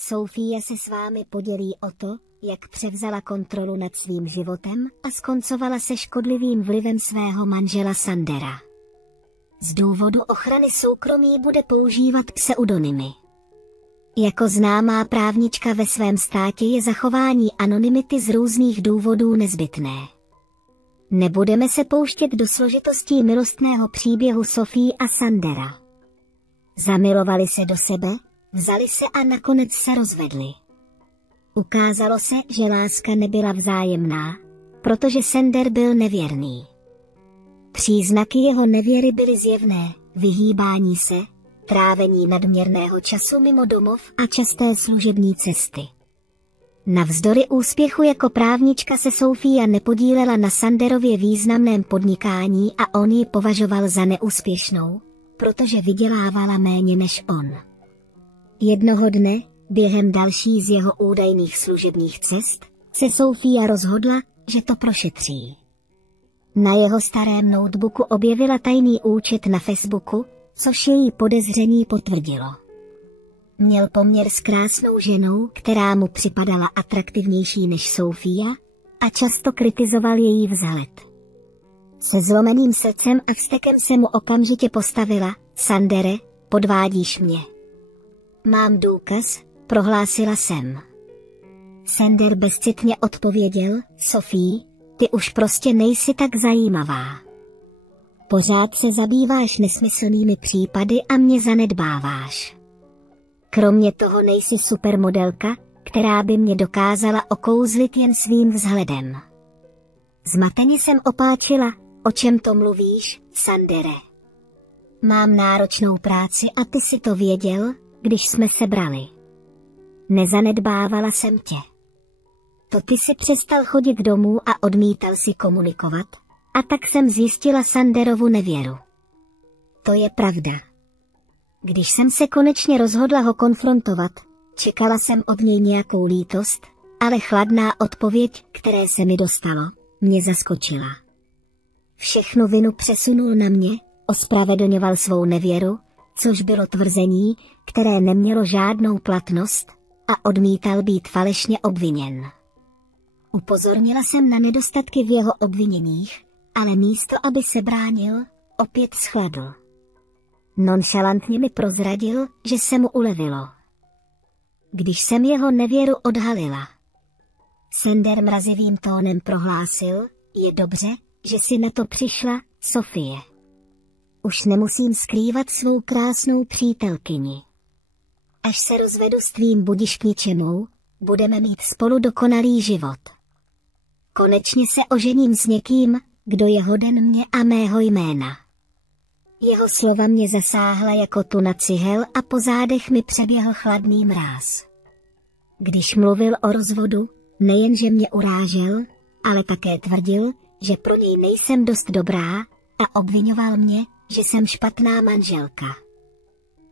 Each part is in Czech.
Sofia se s vámi podělí o to, jak převzala kontrolu nad svým životem a skoncovala se škodlivým vlivem svého manžela Sandera. Z důvodu ochrany soukromí bude používat pseudonymy. Jako známá právnička ve svém státě je zachování anonymity z různých důvodů nezbytné. Nebudeme se pouštět do složitostí milostného příběhu Sofie a Sandera. Zamilovali se do sebe, vzali se a nakonec se rozvedli. Ukázalo se, že láska nebyla vzájemná, protože Sander byl nevěrný. Příznaky jeho nevěry byly zjevné: vyhýbání se, trávení nadměrného času mimo domov a časté služební cesty. Navzdory úspěchu jako právnička se Sofia nepodílela na Sanderově významném podnikání a on ji považoval za neúspěšnou, protože vydělávala méně než on. Jednoho dne, během další z jeho údajných služebních cest, se Sofia rozhodla, že to prošetří. Na jeho starém notebooku objevila tajný účet na Facebooku, což její podezření potvrdilo. Měl poměr s krásnou ženou, která mu připadala atraktivnější než Sofia, a často kritizoval její vzhled. Se zlomeným srdcem a vztekem se mu okamžitě postavila: Sandere, podvádíš mě. Mám důkaz, prohlásila jsem. Sander bezcitně odpověděl: Sofie, ty už prostě nejsi tak zajímavá. Pořád se zabýváš nesmyslnými případy a mě zanedbáváš. Kromě toho nejsi supermodelka, která by mě dokázala okouzlit jen svým vzhledem. Zmateně jsem opáčila: o čem to mluvíš, Sandere? Mám náročnou práci a ty si to věděl, když jsme se brali. Nezanedbávala jsem tě. To ty si přestal chodit domů a odmítal si komunikovat, a tak jsem zjistila Sanderovu nevěru. To je pravda. Když jsem se konečně rozhodla ho konfrontovat, čekala jsem od něj nějakou lítost, ale chladná odpověď, které se mi dostalo, mě zaskočila. Všechnu vinu přesunul na mě, ospravedlňoval svou nevěru, což bylo tvrzení, které nemělo žádnou platnost, a odmítal být falešně obviněn. Upozornila jsem na nedostatky v jeho obviněních, ale místo, aby se bránil, opět schladl. Nonšalantně mi prozradil, že se mu ulevilo. Když jsem jeho nevěru odhalila, Sander mrazivým tónem prohlásil: je dobře, že si na to přišla, Sofie. Už nemusím skrývat svou krásnou přítelkyni. Až se rozvedu s tvým budiš k ničemu, budeme mít spolu dokonalý život. Konečně se ožením s někým, kdo je hoden mě a mého jména. Jeho slova mě zasáhla jako tuna cihel a po zádech mi přeběhl chladný mráz. Když mluvil o rozvodu, nejenže mě urážel, ale také tvrdil, že pro něj nejsem dost dobrá, a obvinoval mě, že jsem špatná manželka.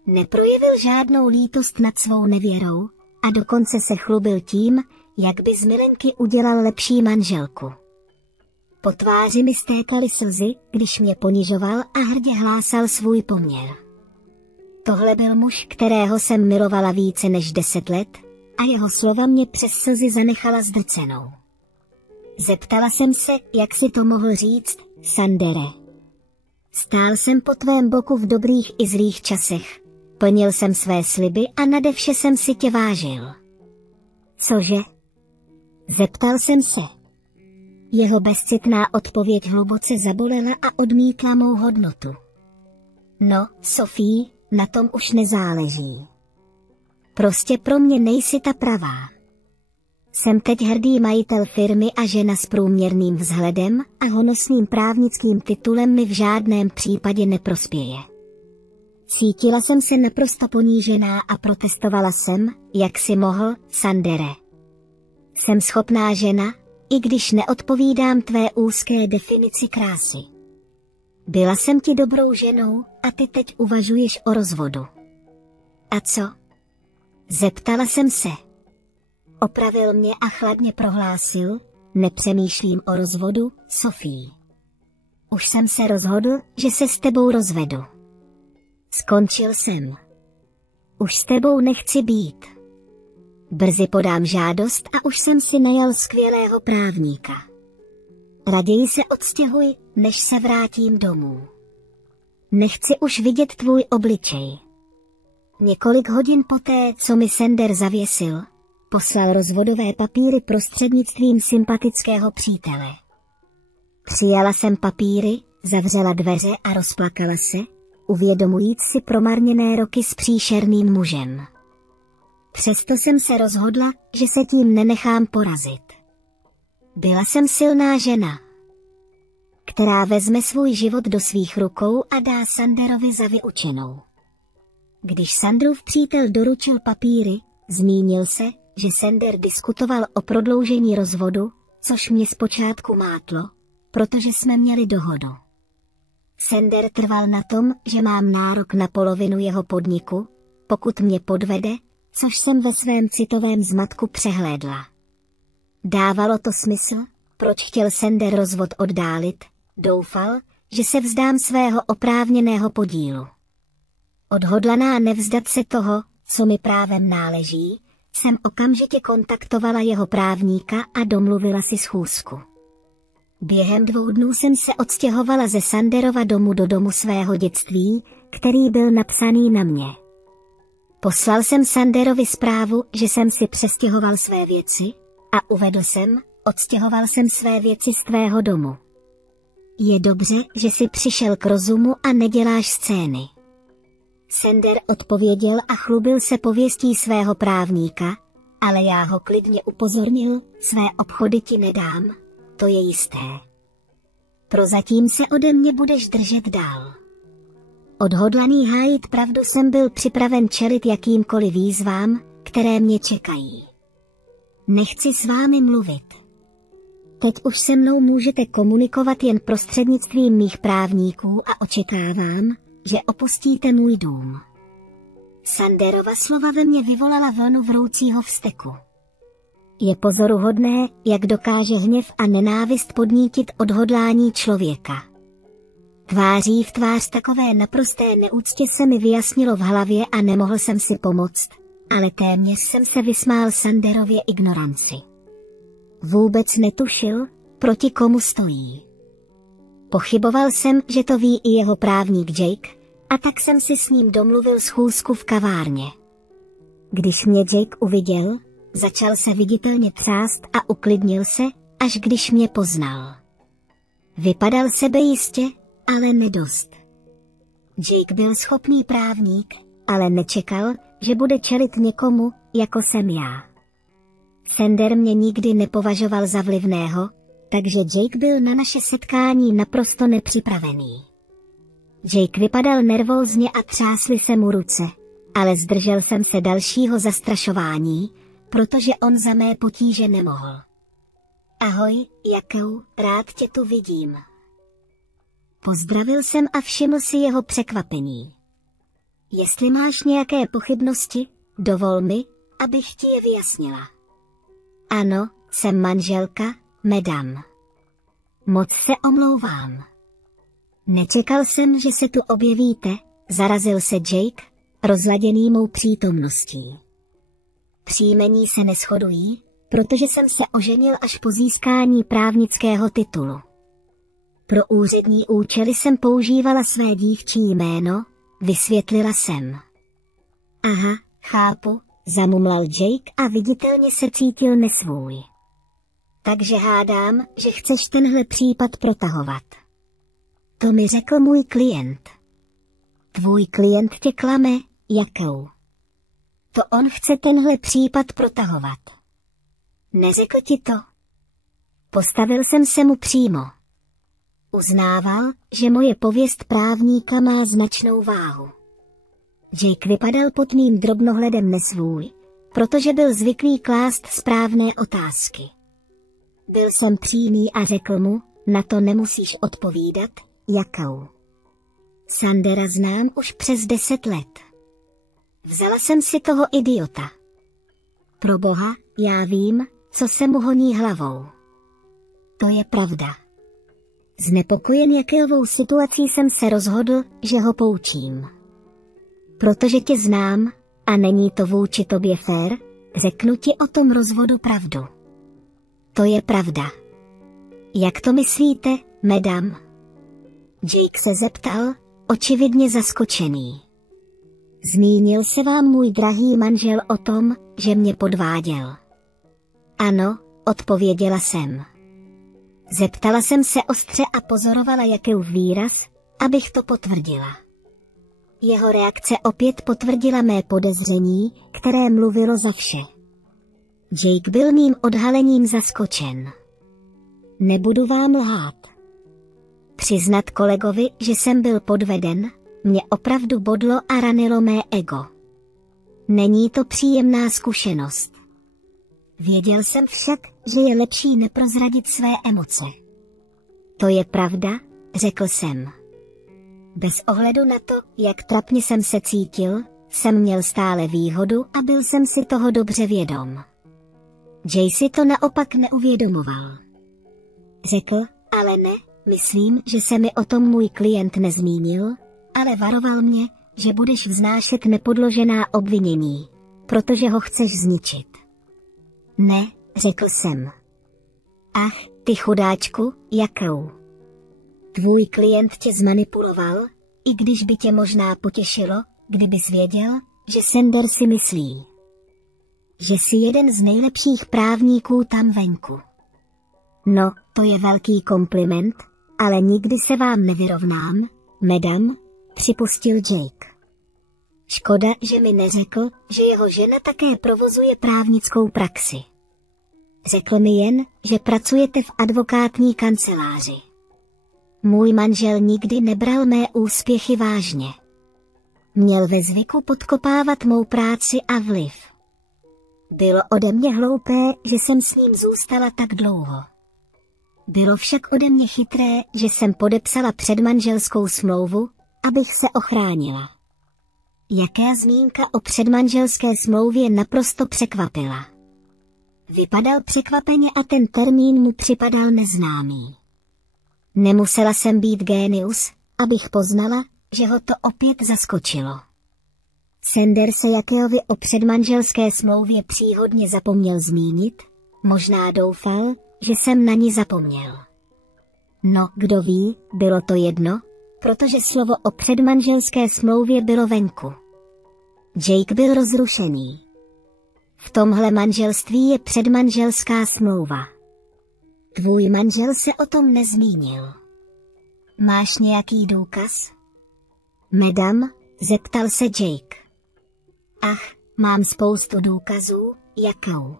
Neprojevil žádnou lítost nad svou nevěrou a dokonce se chlubil tím, jak by z milenky udělal lepší manželku. Po tváři mi stékaly slzy, když mě ponižoval a hrdě hlásal svůj poměr. Tohle byl muž, kterého jsem milovala více než 10 let, a jeho slova mě přes slzy zanechala zdrcenou. Zeptala jsem se, jak si to mohl říct, Sandere. Stál jsem po tvém boku v dobrých i zlých časech, plnil jsem své sliby a nade vše jsem si tě vážil. Cože? Zeptal jsem se. Jeho bezcitná odpověď hluboce zabolela a odmítla mou hodnotu. No, Sofie, na tom už nezáleží. Prostě pro mě nejsi ta pravá. Jsem teď hrdý majitel firmy a žena s průměrným vzhledem a honosným právnickým titulem mi v žádném případě neprospěje. Cítila jsem se naprosto ponížená a protestovala jsem, jak si mohl, Sandere. Jsem schopná žena, i když neodpovídám tvé úzké definici krásy. Byla jsem ti dobrou ženou a ty teď uvažuješ o rozvodu. A co? Zeptala jsem se. Opravil mě a chladně prohlásil: nepřemýšlím o rozvodu, Sofie. Už jsem se rozhodl, že se s tebou rozvedu. Skončil jsem. Už s tebou nechci být. Brzy podám žádost a už jsem si najal skvělého právníka. Raději se odstěhuj, než se vrátím domů. Nechci už vidět tvůj obličej. Několik hodin poté, co mi Sander zavěsil, poslal rozvodové papíry prostřednictvím sympatického přítele. Přijala jsem papíry, zavřela dveře a rozplakala se, uvědomujíc si promarněné roky s příšerným mužem. Přesto jsem se rozhodla, že se tím nenechám porazit. Byla jsem silná žena, která vezme svůj život do svých rukou a dá Sanderovi za vyučenou. Když Sandrův přítel doručil papíry, zmínil se, že Sander diskutoval o prodloužení rozvodu, což mě zpočátku mátlo, protože jsme měli dohodu. Sander trval na tom, že mám nárok na polovinu jeho podniku, pokud mě podvede, což jsem ve svém citovém zmatku přehlédla. Dávalo to smysl, proč chtěl Sander rozvod oddálit, doufal, že se vzdám svého oprávněného podílu. Odhodlaná nevzdat se toho, co mi právem náleží, jsem okamžitě kontaktovala jeho právníka a domluvila si schůzku. Během 2 dnů jsem se odstěhovala ze Sanderova domu do domu svého dětství, který byl napsaný na mě. Poslal jsem Sanderovi zprávu, že jsem si přestěhoval své věci a uvedl jsem, odstěhoval jsem své věci z tvého domu. Je dobře, že jsi přišel k rozumu a neděláš scény. Sander odpověděl a chlubil se pověstí svého právníka, ale já ho klidně upozornil, své obchody ti nedám, to je jisté. Prozatím se ode mě budeš držet dál. Odhodlaný hájit pravdu jsem byl připraven čelit jakýmkoliv výzvám, které mě čekají. Nechci s vámi mluvit. Teď už se mnou můžete komunikovat jen prostřednictvím mých právníků a očekávám, že opustíte můj dům. Sanderova slova ve mně vyvolala vlnu vroucího vzteku. Je pozoruhodné, jak dokáže hněv a nenávist podnítit odhodlání člověka. Tváří v tvář takové naprosté neúctě se mi vyjasnilo v hlavě a nemohl jsem si pomoct, ale téměř jsem se vysmál Sanderově ignoranci. Vůbec netušil, proti komu stojí. Pochyboval jsem, že to ví i jeho právník Jake, a tak jsem si s ním domluvil schůzku v kavárně. Když mě Jake uviděl, začal se viditelně třást a uklidnil se, až když mě poznal. Vypadal sebejistě, ale nedost. Jake byl schopný právník, ale nečekal, že bude čelit někomu, jako jsem já. Sander mě nikdy nepovažoval za vlivného, takže Jake byl na naše setkání naprosto nepřipravený. Jake vypadal nervózně a třásly se mu ruce, ale zdržel jsem se dalšího zastrašování, protože on za mé potíže nemohl. Ahoj, Jakou, rád tě tu vidím. Pozdravil jsem a všiml si jeho překvapení. Jestli máš nějaké pochybnosti, dovol mi, abych ti je vyjasnila. Ano, jsem manželka, madam. Moc se omlouvám. Nečekal jsem, že se tu objevíte, zarazil se Jake, rozladěný mou přítomností. Příjmení se neshodují, protože jsem se oženil až po získání právnického titulu. Pro úřední účely jsem používala své dívčí jméno, vysvětlila jsem. Aha, chápu, zamumlal Jake a viditelně se cítil nesvůj. Takže hádám, že chceš tenhle případ protahovat. To mi řekl můj klient. Tvůj klient tě klame, Jakou? To on chce tenhle případ protahovat. Neřekl ti to? Postavil jsem se mu přímo. Uznával, že moje pověst právníka má značnou váhu. Jake vypadal pod mým drobnohledem nesvůj, protože byl zvyklý klást správné otázky. Byl jsem přímý a řekl mu, na to nemusíš odpovídat, Jakou. Sandera znám už přes 10 let. Vzala jsem si toho idiota. Proboha, já vím, co se mu honí hlavou. To je pravda. Znepokojen Jakeovou situací jsem se rozhodl, že ho poučím. Protože tě znám, a není to vůči tobě fér, řeknu ti o tom rozvodu pravdu. To je pravda. Jak to myslíte, madam? Jake se zeptal, očividně zaskočený. Zmínil se vám můj drahý manžel o tom, že mě podváděl? Ano, odpověděla jsem. Zeptala jsem se ostře a pozorovala jakýž výraz, abych to potvrdila. Jeho reakce opět potvrdila mé podezření, které mluvilo za vše. Jake byl mým odhalením zaskočen. Nebudu vám lhát. Přiznat kolegovi, že jsem byl podveden, mě opravdu bodlo a ranilo mé ego. Není to příjemná zkušenost. Věděl jsem však, že je lepší neprozradit své emoce. To je pravda, řekl jsem. Bez ohledu na to, jak trapně jsem se cítil, jsem měl stále výhodu a byl jsem si toho dobře vědom. Jay si to naopak neuvědomoval. Řekl, ale ne, myslím, že se mi o tom můj klient nezmínil, ale varoval mě, že budeš vznášet nepodložená obvinění, protože ho chceš zničit. Ne, řekl jsem. Ach, ty chudáčku, jakou? Tvůj klient tě zmanipuloval, i když by tě možná potěšilo, kdybys věděl, že Sander si myslí, že jsi jeden z nejlepších právníků tam venku. No, to je velký kompliment, ale nikdy se vám nevyrovnám, madam, připustil Jake. Škoda, že mi neřekl, že jeho žena také provozuje právnickou praxi. Řekl mi jen, že pracujete v advokátní kanceláři. Můj manžel nikdy nebral mé úspěchy vážně. Měl ve zvyku podkopávat mou práci a vliv. Bylo ode mě hloupé, že jsem s ním zůstala tak dlouho. Bylo však ode mě chytré, že jsem podepsala předmanželskou smlouvu, abych se ochránila. Jaká zmínka o předmanželské smlouvě naprosto překvapila. Vypadal překvapeně a ten termín mu připadal neznámý. Nemusela jsem být génius, abych poznala, že ho to opět zaskočilo. Sander se Jakeovi o předmanželské smlouvě příhodně zapomněl zmínit, možná doufal, že jsem na ní zapomněl. No, kdo ví, bylo to jedno, protože slovo o předmanželské smlouvě bylo venku. Jake byl rozrušený. V tomhle manželství je předmanželská smlouva. Tvůj manžel se o tom nezmínil. Máš nějaký důkaz? Madam, zeptal se Jake. Ach, mám spoustu důkazů, jakou?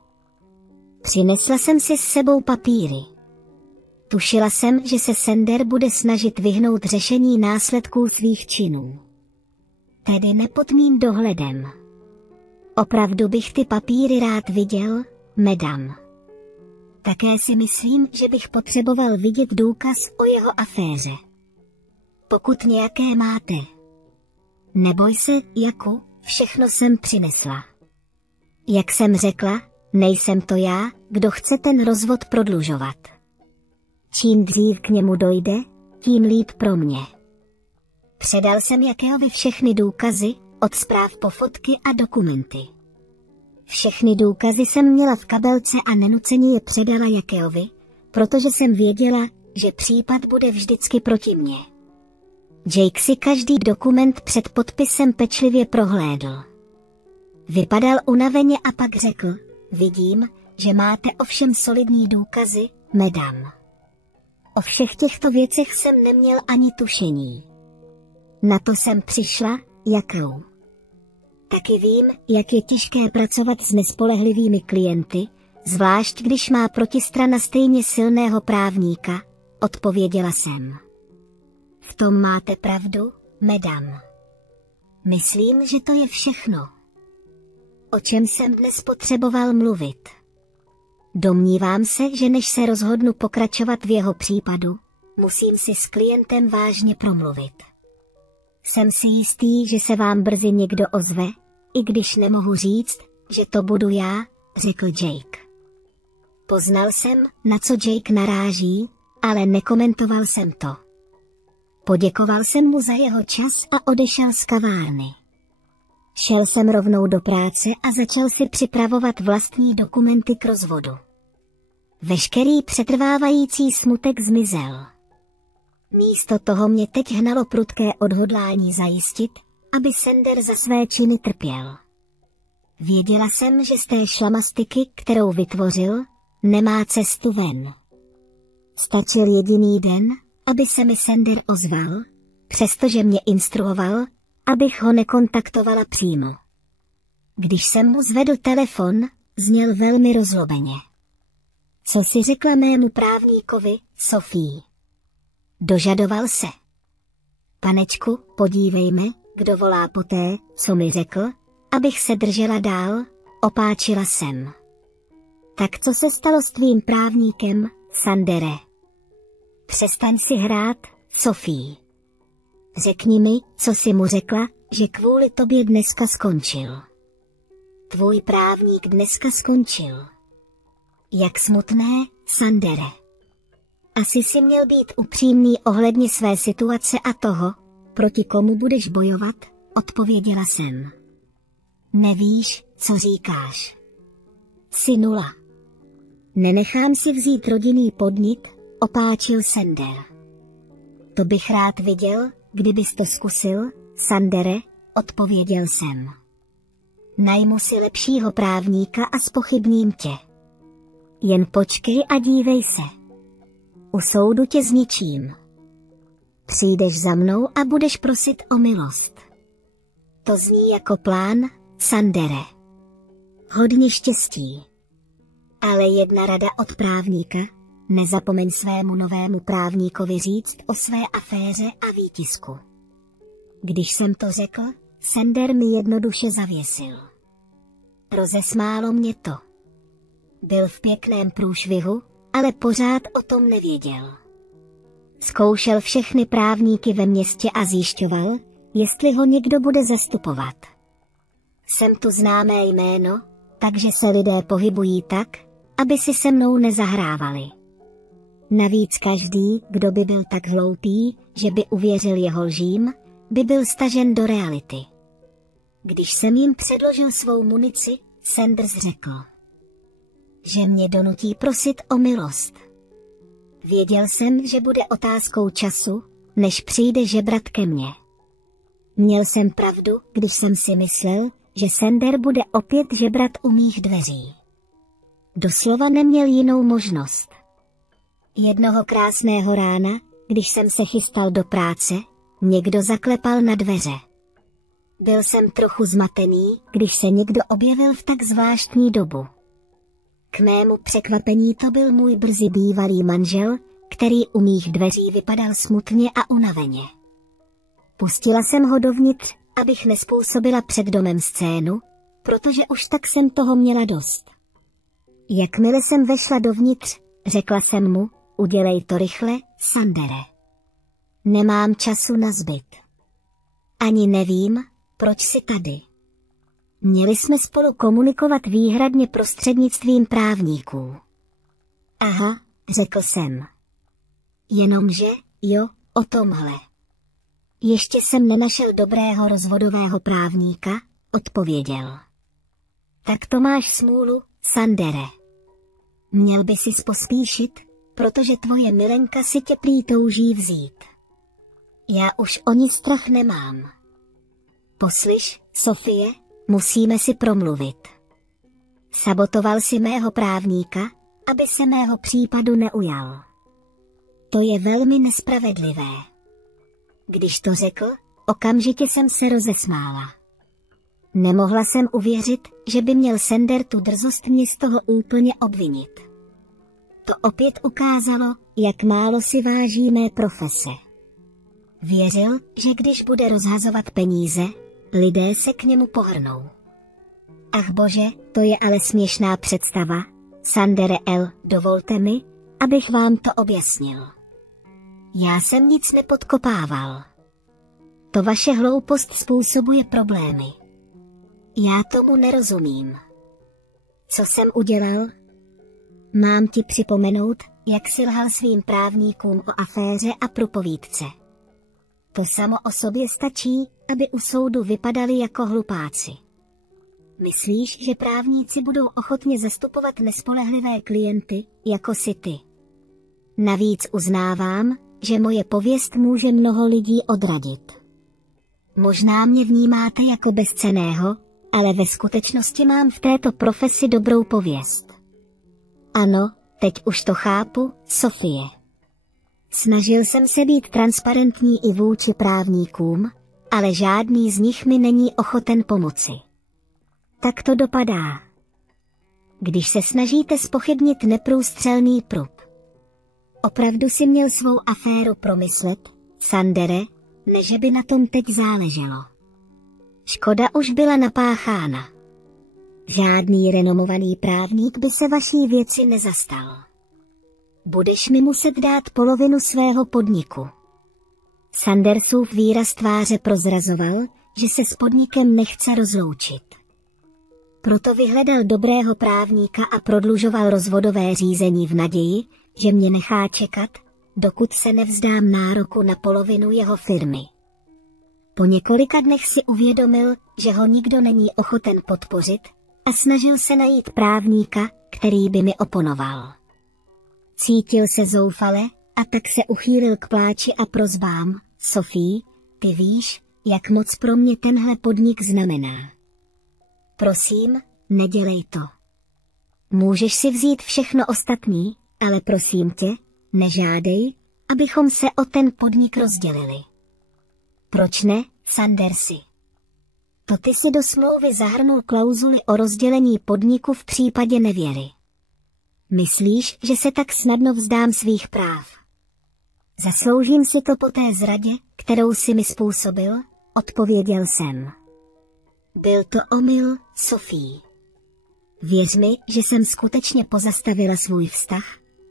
Přinesla jsem si s sebou papíry. Tušila jsem, že se Sander bude snažit vyhnout řešení následků svých činů. Tedy ne pod mým dohledem. Opravdu bych ty papíry rád viděl, madam. Také si myslím, že bych potřeboval vidět důkaz o jeho aféře. Pokud nějaké máte. Neboj se, Jaku, všechno jsem přinesla. Jak jsem řekla, nejsem to já, kdo chce ten rozvod prodlužovat. Čím dřív k němu dojde, tím líp pro mě. Předal jsem Jakeovi všechny důkazy, od zpráv po fotky a dokumenty. Všechny důkazy jsem měla v kabelce a nenuceně je předala Jakeovi, protože jsem věděla, že případ bude vždycky proti mně. Jake si každý dokument před podpisem pečlivě prohlédl. Vypadal unaveně a pak řekl, vidím, že máte ovšem solidní důkazy, madam. O všech těchto věcech jsem neměl ani tušení. Na to jsem přišla, jakou. Taky vím, jak je těžké pracovat s nespolehlivými klienty, zvlášť když má protistrana stejně silného právníka, odpověděla jsem. V tom máte pravdu, madam. Myslím, že to je všechno. O čem jsem dnes potřeboval mluvit? Domnívám se, že než se rozhodnu pokračovat v jeho případu, musím si s klientem vážně promluvit. Jsem si jistý, že se vám brzy někdo ozve, i když nemohu říct, že to budu já, řekl Jake. Poznal jsem, na co Jake naráží, ale nekomentoval jsem to. Poděkoval jsem mu za jeho čas a odešel z kavárny. Šel jsem rovnou do práce a začal si připravovat vlastní dokumenty k rozvodu. Veškerý přetrvávající smutek zmizel. Místo toho mě teď hnalo prudké odhodlání zajistit, aby Sander za své činy trpěl. Věděla jsem, že z té šlamastiky, kterou vytvořil, nemá cestu ven. Stačil jediný den, aby se mi Sander ozval, přestože mě instruoval, abych ho nekontaktovala přímo. Když jsem mu zvedl telefon, zněl velmi rozlobeně. Co si řekla mému právníkovi, Sofii? Dožadoval se. Panečku, podívejme, kdo volá poté, co mi řekl, abych se držela dál, opáčila jsem. Tak co se stalo s tvým právníkem, Sandere? Přestaň si hrát, Sofii. Řekni mi, co jsi mu řekla, že kvůli tobě dneska skončil. Tvůj právník dneska skončil. Jak smutné, Sandere. Asi si měl být upřímný ohledně své situace a toho, proti komu budeš bojovat, odpověděla jsem. Nevíš, co říkáš. Jsi nula. Nenechám si vzít rodinný podnik, opáčil Sander. To bych rád viděl, kdybys to zkusil, Sandere, odpověděl jsem. Najmu si lepšího právníka a zpochybním tě. Jen počkej a dívej se. U soudu tě zničím. Přijdeš za mnou a budeš prosit o milost. To zní jako plán, Sandere. Hodně štěstí. Ale jedna rada od právníka, nezapomeň svému novému právníkovi říct o své aféře a výtisku. Když jsem to řekl, Sander mi jednoduše zavěsil. Rozesmálo mě to. Byl v pěkném průšvihu, ale pořád o tom nevěděl. Zkoušel všechny právníky ve městě a zjišťoval, jestli ho někdo bude zastupovat. Jsem tu známé jméno, takže se lidé pohybují tak, aby si se mnou nezahrávali. Navíc každý, kdo by byl tak hloupý, že by uvěřil jeho lžím, by byl stažen do reality. Když jsem jim předložil svou munici, Sanders řekl, že mě donutí prosit o milost. Věděl jsem, že bude otázkou času, než přijde žebrat ke mně. Měl jsem pravdu, když jsem si myslel, že Sander bude opět žebrat u mých dveří. Doslova neměl jinou možnost. Jednoho krásného rána, když jsem se chystal do práce, někdo zaklepal na dveře. Byl jsem trochu zmatený, když se někdo objevil v tak zvláštní dobu. K mému překvapení to byl můj brzy bývalý manžel, který u mých dveří vypadal smutně a unaveně. Pustila jsem ho dovnitř, abych nespůsobila před domem scénu, protože už tak jsem toho měla dost. Jakmile jsem vešla dovnitř, řekla jsem mu, udělej to rychle, Sandere. Nemám času na zbyt. Ani nevím, proč jsi tady. Měli jsme spolu komunikovat výhradně prostřednictvím právníků. Aha, řekl jsem. Jenomže, jo, o tomhle. Ještě jsem nenašel dobrého rozvodového právníka, odpověděl. Tak to máš smůlu, Sandere. Měl by si pospíšit, protože tvoje milenka si tě prý touží vzít. Já už o ní strach nemám. Poslyš, Sofie, musíme si promluvit. Sabotoval si mého právníka, aby se mého případu neujal. To je velmi nespravedlivé. Když to řekl, okamžitě jsem se rozesmála. Nemohla jsem uvěřit, že by měl Sander tu drzost mě z toho úplně obvinit. To opět ukázalo, jak málo si váží mé profese. Věřil, že když bude rozhazovat peníze, lidé se k němu pohrnou. Ach bože, to je ale směšná představa. Sandere L., dovolte mi, abych vám to objasnil. Já jsem nic nepodkopával. To vaše hloupost způsobuje problémy. Já tomu nerozumím. Co jsem udělal? Mám ti připomenout, jak si lhal svým právníkům o aféře a průpovídce. To samo o sobě stačí, aby u soudu vypadali jako hlupáci. Myslíš, že právníci budou ochotně zastupovat nespolehlivé klienty, jako si ty? Navíc uznávám, že moje pověst může mnoho lidí odradit. Možná mě vnímáte jako bezcenného, ale ve skutečnosti mám v této profesi dobrou pověst. Ano, teď už to chápu, Sofie. Snažil jsem se být transparentní i vůči právníkům, ale žádný z nich mi není ochoten pomoci. Tak to dopadá. Když se snažíte zpochybnit neprůstřelný prut. Opravdu si měl svou aféru promyslet, Sandere, neže by na tom teď záleželo. Škoda už byla napáchána. Žádný renomovaný právník by se vaší věci nezastal. Budeš mi muset dát polovinu svého podniku. Sandersův výraz tváře prozrazoval, že se s podnikem nechce rozloučit. Proto vyhledal dobrého právníka a prodlužoval rozvodové řízení v naději, že mě nechá čekat, dokud se nevzdám nároku na polovinu jeho firmy. Po několika dnech si uvědomil, že ho nikdo není ochoten podpořit a snažil se najít právníka, který by mi oponoval. Cítil se zoufale a tak se uchýlil k pláči a prosbám. Sophie, ty víš, jak moc pro mě tenhle podnik znamená. Prosím, nedělej to. Můžeš si vzít všechno ostatní, ale prosím tě, nežádej, abychom se o ten podnik rozdělili. Proč ne, Sandersi? To ty si do smlouvy zahrnul klauzuli o rozdělení podniku v případě nevěry. Myslíš, že se tak snadno vzdám svých práv? Zasloužím si to po té zradě, kterou si mi způsobil, odpověděl jsem. Byl to omyl, Sophie. Věř mi, že jsem skutečně pozastavila svůj vztah,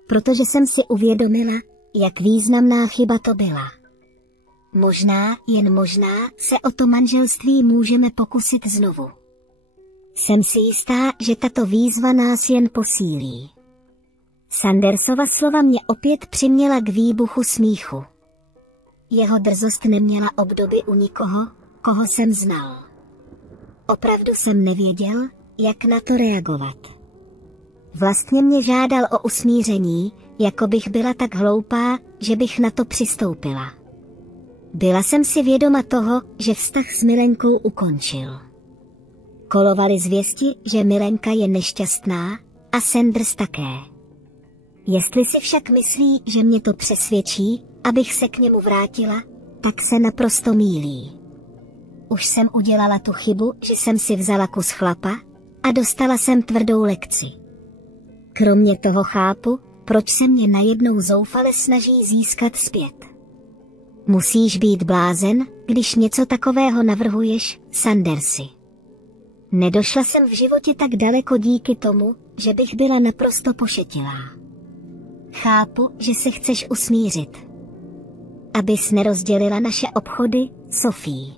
protože jsem si uvědomila, jak významná chyba to byla. Možná, jen možná, se o to manželství můžeme pokusit znovu. Jsem si jistá, že tato výzva nás jen posílí. Sandersova slova mě opět přiměla k výbuchu smíchu. Jeho drzost neměla obdoby u nikoho, koho jsem znal. Opravdu jsem nevěděl, jak na to reagovat. Vlastně mě žádal o usmíření, jako bych byla tak hloupá, že bych na to přistoupila. Byla jsem si vědoma toho, že vztah s Milenkou ukončil. Kolovaly zvěsti, že Milenka je nešťastná a Sanders také. Jestli si však myslí, že mě to přesvědčí, abych se k němu vrátila, tak se naprosto mýlí. Už jsem udělala tu chybu, že jsem si vzala kus chlapa a dostala jsem tvrdou lekci. Kromě toho chápu, proč se mě najednou zoufale snaží získat zpět. Musíš být blázen, když něco takového navrhuješ, Sandersi. Nedošla jsem v životě tak daleko díky tomu, že bych byla naprosto pošetilá. Chápu, že se chceš usmířit. Abys nerozdělila naše obchody, Sophie.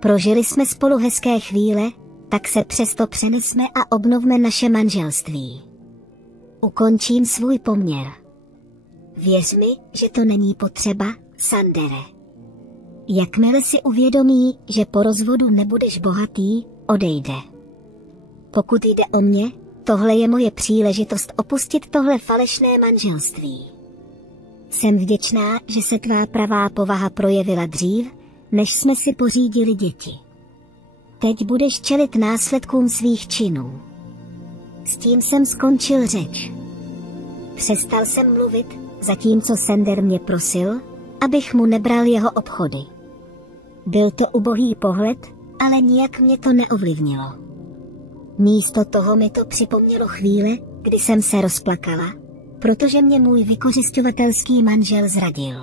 Prožili jsme spolu hezké chvíle, tak se přesto přenesme a obnovme naše manželství. Ukončím svůj poměr. Věř mi, že to není potřeba, Sandere. Jakmile si uvědomí, že po rozvodu nebudeš bohatý, odejde. Pokud jde o mě, tohle je moje příležitost opustit tohle falešné manželství. Jsem vděčná, že se tvá pravá povaha projevila dřív, než jsme si pořídili děti. Teď budeš čelit následkům svých činů. S tím jsem skončil řeč. Přestal jsem mluvit, zatímco Sander mě prosil, abych mu nebral jeho obchody. Byl to ubohý pohled, ale nijak mě to neovlivnilo. Místo toho mi to připomnělo chvíle, kdy jsem se rozplakala, protože mě můj vykořisťovatelský manžel zradil.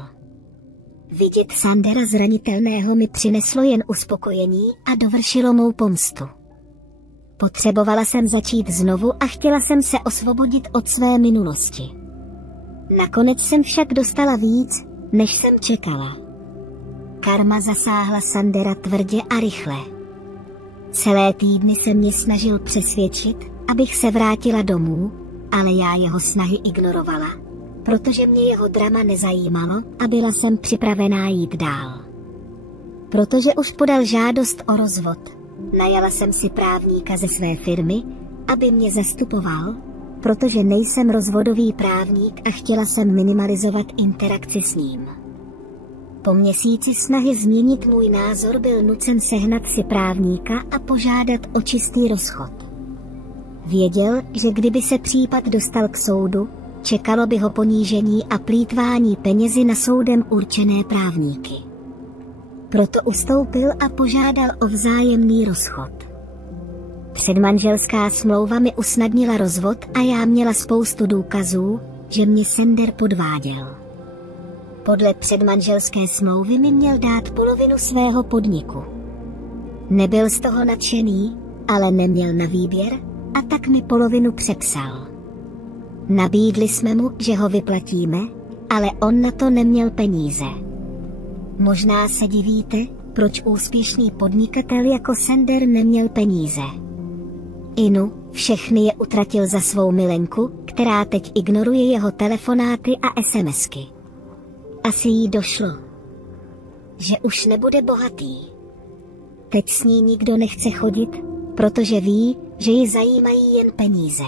Vidět Sandera zranitelného mi přineslo jen uspokojení a dovršilo mou pomstu. Potřebovala jsem začít znovu a chtěla jsem se osvobodit od své minulosti. Nakonec jsem však dostala víc, než jsem čekala. Karma zasáhla Sandera tvrdě a rychle. Celé týdny se mě snažil přesvědčit, abych se vrátila domů, ale já jeho snahy ignorovala, protože mě jeho drama nezajímalo a byla jsem připravená jít dál. Protože už podal žádost o rozvod, najala jsem si právníka ze své firmy, aby mě zastupoval, protože nejsem rozvodový právník a chtěla jsem minimalizovat interakci s ním. Po měsíci snahy změnit můj názor byl nucen sehnat si právníka a požádat o čistý rozchod. Věděl, že kdyby se případ dostal k soudu, čekalo by ho ponížení a plýtvání penězi na soudem určené právníky. Proto ustoupil a požádal o vzájemný rozchod. Předmanželská smlouva mi usnadnila rozvod a já měla spoustu důkazů, že mě Sander podváděl. Podle předmanželské smlouvy mi měl dát polovinu svého podniku. Nebyl z toho nadšený, ale neměl na výběr a tak mi polovinu přepsal. Nabídli jsme mu, že ho vyplatíme, ale on na to neměl peníze. Možná se divíte, proč úspěšný podnikatel jako Sander neměl peníze. Inu, všechny je utratil za svou milenku, která teď ignoruje jeho telefonáty a SMSky. Asi jí došlo, že už nebude bohatý. Teď s ní nikdo nechce chodit, protože ví, že ji zajímají jen peníze.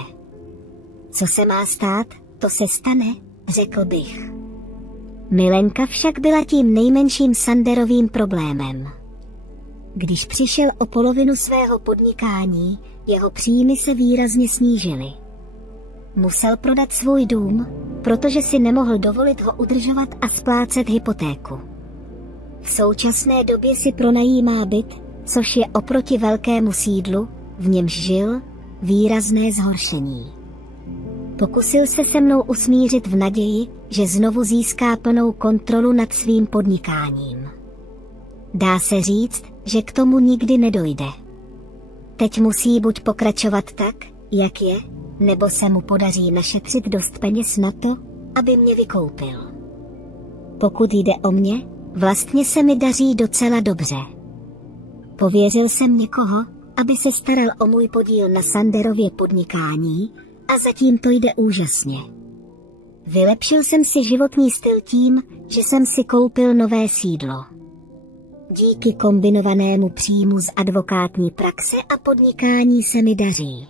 Co se má stát, to se stane, řekl bych. Milenka však byla tím nejmenším Sanderovým problémem. Když přišel o polovinu svého podnikání, jeho příjmy se výrazně snížily. Musel prodat svůj dům, protože si nemohl dovolit ho udržovat a splácet hypotéku. V současné době si pronajímá byt, což je oproti velkému sídlu, v němž žil, výrazné zhoršení. Pokusil se mnou usmířit v naději, že znovu získá plnou kontrolu nad svým podnikáním. Dá se říct, že k tomu nikdy nedojde. Teď musí buď pokračovat tak, jak je, nebo se mu podaří našetřit dost peněz na to, aby mě vykoupil. Pokud jde o mě, vlastně se mi daří docela dobře. Pověřil jsem někoho, aby se staral o můj podíl na Sanderově podnikání a zatím to jde úžasně. Vylepšil jsem si životní styl tím, že jsem si koupil nové sídlo. Díky kombinovanému příjmu z advokátní praxe a podnikání se mi daří.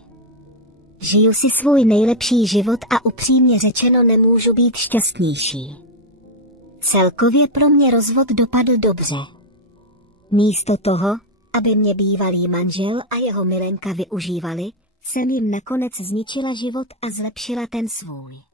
Žiju si svůj nejlepší život a upřímně řečeno nemůžu být šťastnější. Celkově pro mě rozvod dopadl dobře. Místo toho, aby mě bývalý manžel a jeho milenka využívali, jsem jim nakonec zničila život a zlepšila ten svůj.